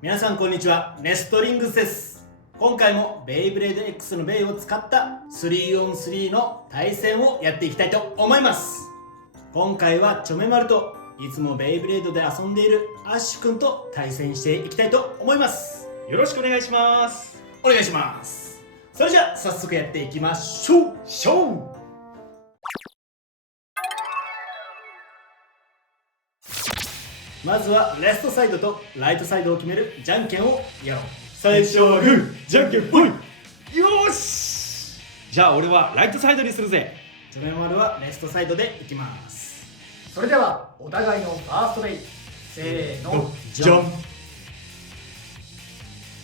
皆さんこんにちは、ネストリングスです。今回もベイブレード X のベイを使った 3on3 の対戦をやっていきたいと思います。今回はチョメマルといつもベイブレードで遊んでいるアッシュくんと対戦していきたいと思います。よろしくお願いします。お願いします。それじゃあ早速やっていきましょう。まずはレフトサイドとライトサイドを決めるじゃんけんをやろう。最初はグー、じゃんけんぽい。よーし、じゃあ俺はライトサイドにするぜ。チョメマルはレフトサイドでいきます。それではお互いのファーストベイ、せーの、じゃん。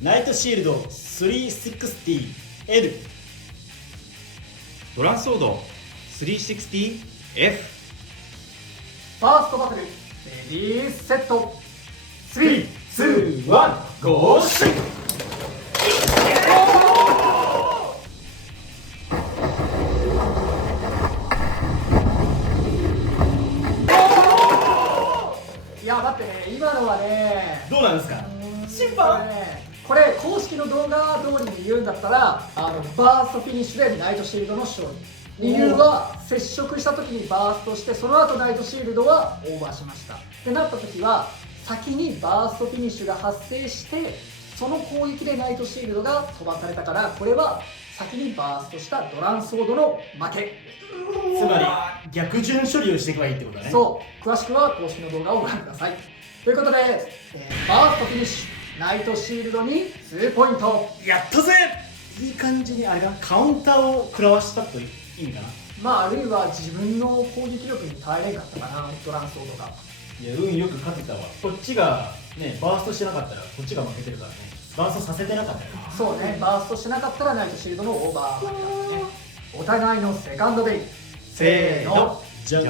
ナイトシールド 360L。 トランスソード 360F。 ファーストバトル、レディーセット、3、2、1、ゴーシュ。いや待ってね、今のはね、どうなんですか？審判これ公式の動画通りに言うんだったらバーストフィニッシュでナイトシールドの勝利。理由は接触した時にバーストして、その後ナイトシールドはオーバーしましたってなった時は、先にバーストフィニッシュが発生してその攻撃でナイトシールドが飛ばされたから、これは先にバーストしたドランソードの負け。つまり逆順処理をしていけばいいってことだね。そう詳しくは公式の動画をご覧ください。ということで、バーストフィニッシュ、ナイトシールドに2ポイント。やったぜ。いい感じにあれがカウンターを食らわしたという意味かな。あるいは自分の攻撃力に耐えれんかったかな、ドランソードが。いや、運よく勝てたわ。こっちがねバーストしてなかったらこっちが負けてるからね。バーストさせてなかったよ。そうね、バーストしてなかったらナイトシールドのオーバーだったね。お互いのセカンドベイ、せーの、じゃん。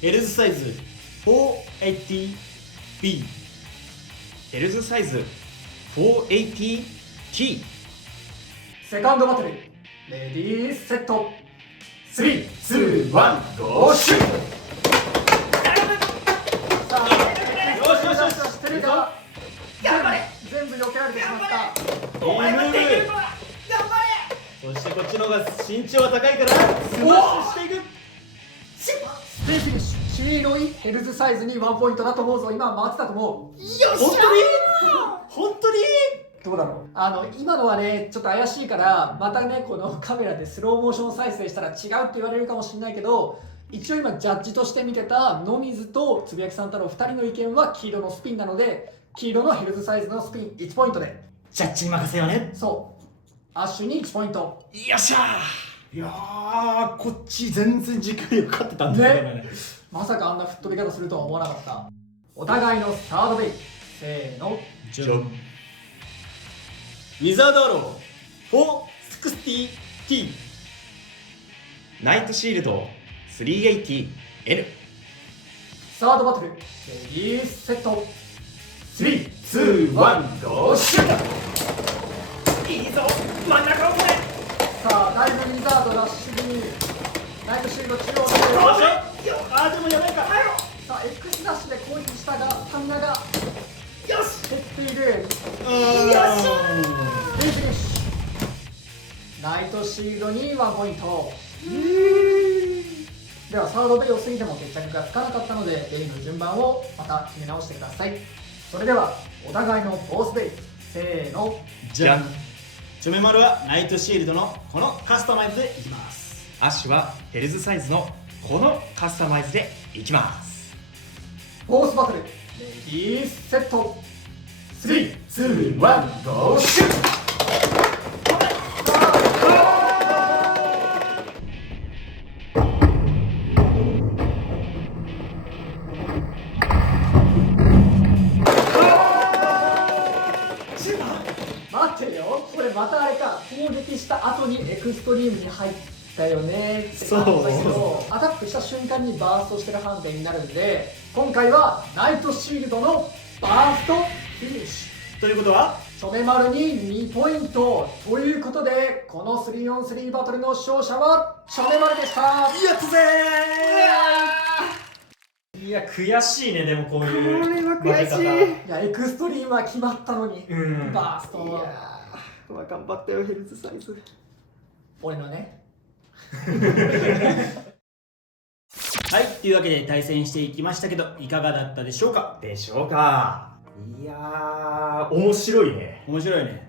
ヘルズサイズ 480B。 ヘルズサイズ 480T。 セカンドバトル、レディーセット、3、2、1、ゴーシュ。さあ、よしよしよし、テレビが全部避けられてしまった。お前待っていけるか。そしてこっちの方が身長は高いからスマッシュしていく。ステージフィニッシュ、黄色いヘルズサイズに1ポイントだと思うぞ。今回ってたと思う。本当にどうだろう。今のはねちょっと怪しいから、またねこのカメラでスローモーション再生したら違うって言われるかもしれないけど、一応今ジャッジとして見てた野水とつぶやきさん太郎2人の意見は黄色のスピンなので、黄色のヘルズサイズのスピン1ポイントで、ジャッジに任せようね。そうアッシュに1ポイント。よっしゃいやー、こっち全然時間よく勝ってたんだよね。まさかあんな吹っ飛び方するとは思わなかった。お互いのサードベイ、せーの、じゃん。ウィザードアロー 460T。 ナイトシールド 380N。 サードバトル、レディーセット、3、2、1、ゴーシュ。いいぞ、真ん中をこれ。さあ、だいぶリザードラッシュにナイトシールド中央で、あーでもやばいか。さあ X ダッシュで攻撃したがスタミナがよし、減っている。よっしゃレイフィニッシュ、ナイトシールドに1ポイント。ではサードベイを過ぎても決着がつかなかったので、ベイの順番をまた決め直してください。それではお互いのフォースベイ、せーの、じゃん。チョメマルはナイトシールドのこのカスタマイズでいきます。アッシュはヘルズサイズのこのカスタマイズでいきます。フォースバトル、レディーセット、3、2、1、ゴーシュ。待ってよ、これまたあれか、攻撃した後にエクストリームに入ったよねって感じだけど、アタックした瞬間にバーストしてる判定になるんで、今回はナイトシールドのバーストフィニッシュということはチョメマルに2ポイントということで、この 3on3 バトルの勝者はチョメマルでした。やったぜー。いや悔しいね。でもこういうこれは悔しい。いやエクストリームは決まったのに、バーストいやー、頑張ったよヘルズサイズ。俺のね。はい、というわけで対戦していきましたけどいかがだったでしょうか。でしょうか。いやー面白いね。面白いね。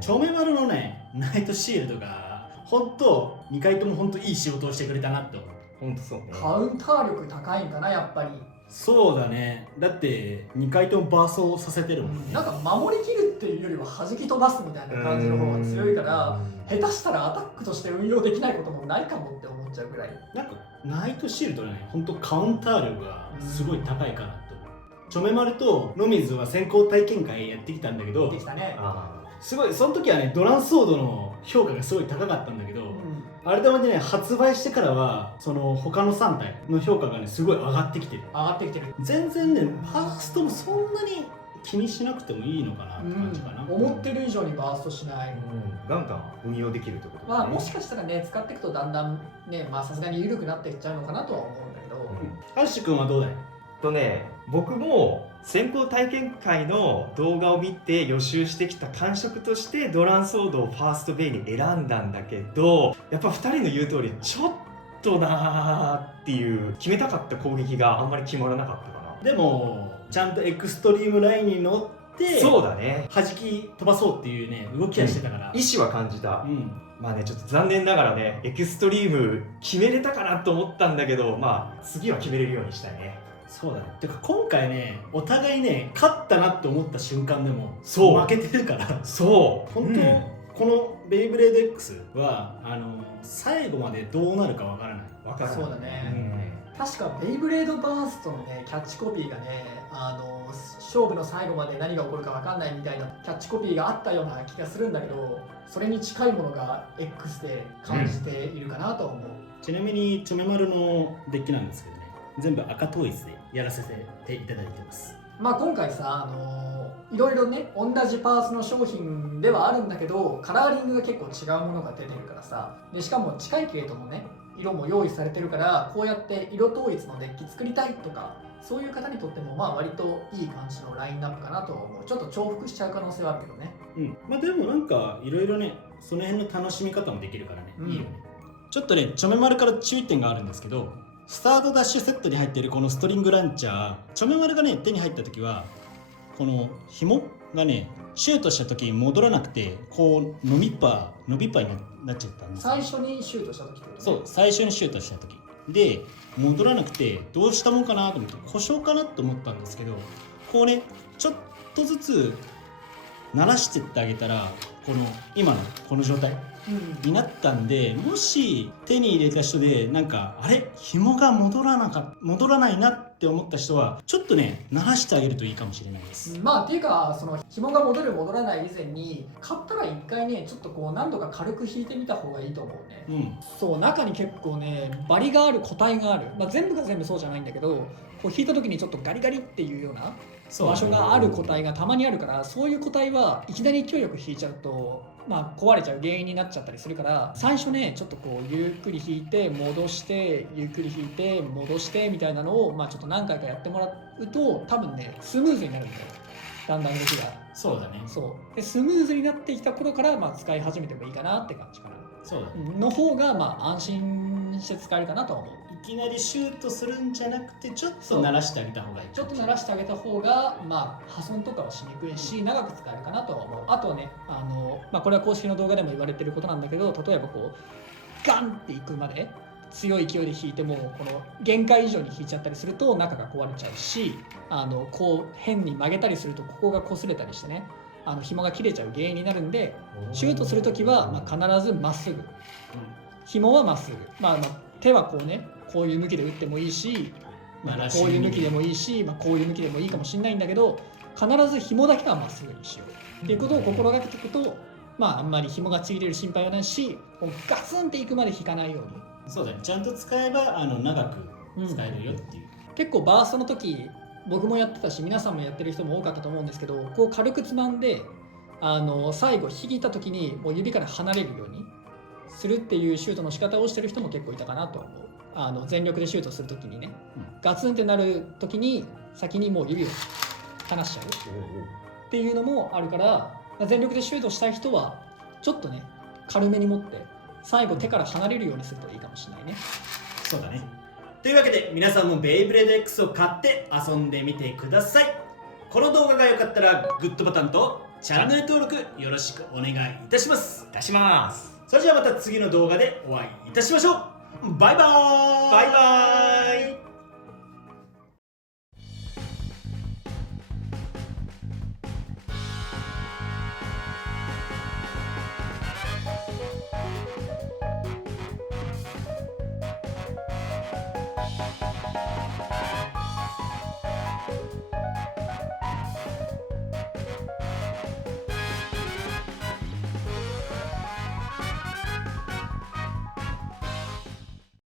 チョメマルのねナイトシールドが本当2回とも本当いい仕事をしてくれたなって思う。ほんとそうね。カウンター力高いんかなやっぱり。そうだね。だって2回ともバーストさせてるもんね。なんか守りきるっていうよりは弾き飛ばすみたいな感じの方が強いから下手したらアタックとして運用できないこともないかもって思っちゃうぐらい。なんかナイトシールドね本当カウンター力がすごい高いかなと思う。チョメマルとノミズは先行体験会やってきたんだけどできたね。すごいその時はねドランソードの評価がすごい高かったんだけど、改めてね発売してからはその他の3体の評価がねすごい上がってきてる。上がってきてる。全然ねバーストもそんなに気にしなくてもいいのかなって感じかな、思ってる以上にバーストしない。ガンガン運用できるってことまあもしかしたらね使っていくとだんだんねまあさすがに緩くなっていっちゃうのかなとは思うんだけど、アッシュ君はどうだい。僕も先行体験会の動画を見て予習してきた感触としてドランソードをファーストベイに選んだんだけど、やっぱ2人の言う通りちょっとなーっていう決めたかった攻撃があんまり決まらなかったかな。でもちゃんとエクストリームラインに乗ってそうだね。弾き飛ばそうっていうね動きはしてたから、意思は感じた。うんまあねちょっと残念ながらねエクストリーム決めれたかなと思ったんだけど、まあ次は決めれるようにしたいね。そうだね。てか今回ねお互いね勝ったなって思った瞬間でもそう負けてるからそう本当、このベイブレード X は最後までどうなるかわからない。わからない。そうだね確かベイブレードバーストのねキャッチコピーがね勝負の最後まで何が起こるか分かんないみたいなキャッチコピーがあったような気がするんだけど、それに近いものが X で感じているかなと思う、ちなみにチョメマルのデッキなんですけどね全部赤統一でやらせていただいてます。まあ今回さいろいろね同じパーツの商品ではあるんだけどカラーリングが結構違うものが出てるからさ、でしかも近い系統のね色も用意されてるから、こうやって色統一のデッキ作りたいとかそういう方にとってもまあ割といい感じのラインナップかなとは思う。ちょっと重複しちゃう可能性はあるけどね。まあでもなんかいろいろねその辺の楽しみ方もできるからね、いいよね。ちょっとねチョメマルから注意点があるんですけど、スタートダッシュセットに入っているこのストリングランチャー、チョメマルがね手に入った時はこの紐がねシュートした時に戻らなくてこう伸びっぱになっちゃったんですよ。最初にシュートした時ってことね。そう最初にシュートした時で戻らなくてどうしたもんかなと思って故障かなと思ったんですけど、こうねちょっとずつ慣らしてってあげたらこの今のこの状態になったんで、もし手に入れた人でなんかあれ紐が戻らないなって思った人はちょっとね慣らしてあげるといいかもしれないです。まあっていうかその紐が戻る戻らない以前に買ったら一回ねちょっとこう何度か軽く引いてみた方がいいと思うね。そう中に結構ねバリがある個体がある、まあ、全部が全部そうじゃないんだけど、こう引いた時にちょっとガリガリっていうような場所がある個体がたまにあるから、そういう個体はいきなり勢いよく引いちゃうとまあ壊れちゃう原因になっちゃったりするから、最初ねちょっとこうゆっくり引いて戻してゆっくり引いて戻してみたいなのをまあちょっと何回かやってもらうと多分ねスムーズになるんだよ、だんだん動きが。そうだね。そうでスムーズになってきた頃からまあ使い始めてもいいかなって感じかな。そうだね。の方がまあ安心して使えるかなとは思う。いきなりシュートするんじゃなくてちょっと慣らしてあげた方がいい。ちょっと慣らしてあげた方がまあ破損とかはしにくいし長く使えるかなとは思う。あとはねまあこれは公式の動画でも言われてることなんだけど、例えばこうガンっていくまで強い勢いで引いてもこの限界以上に引いちゃったりすると中が壊れちゃうし、こう変に曲げたりするとここが擦れたりしてね紐が切れちゃう原因になるんで、シュートするときはまあ必ずまっすぐ、紐はまっすぐ、まあ手はこうねこういう向きで打ってもいいし、こういう向きでもいいし、こういう向きでもいいかもしれないんだけど、必ず紐だけはまっすぐにしようっていうことを心がけていくと、まああんまり紐がちぎれる心配はないし、ガツンっていくまで引かないように。そうだね。ちゃんと使えば長く使えるよっていう。結構バーストの時僕もやってたし皆さんもやってる人も多かったと思うんですけど、こう軽くつまんで最後引いた時にもう指から離れるようにするっていうシュートの仕方をしてる人も結構いたかなと思う。全力でシュートするときにね、うんガツンってなるときに先にもう指を離しちゃうっていうのもあるから、全力でシュートしたい人はちょっとね軽めに持って最後手から離れるようにするといいかもしれないね。そうだね。というわけで皆さんもベイブレード X を買って遊んでみてください。この動画が良かったらグッドボタンとチャンネル登録よろしくお願いいたします。出します。それじゃあまた次の動画でお会いいたしましょう。バイバーイ。バイバーイ。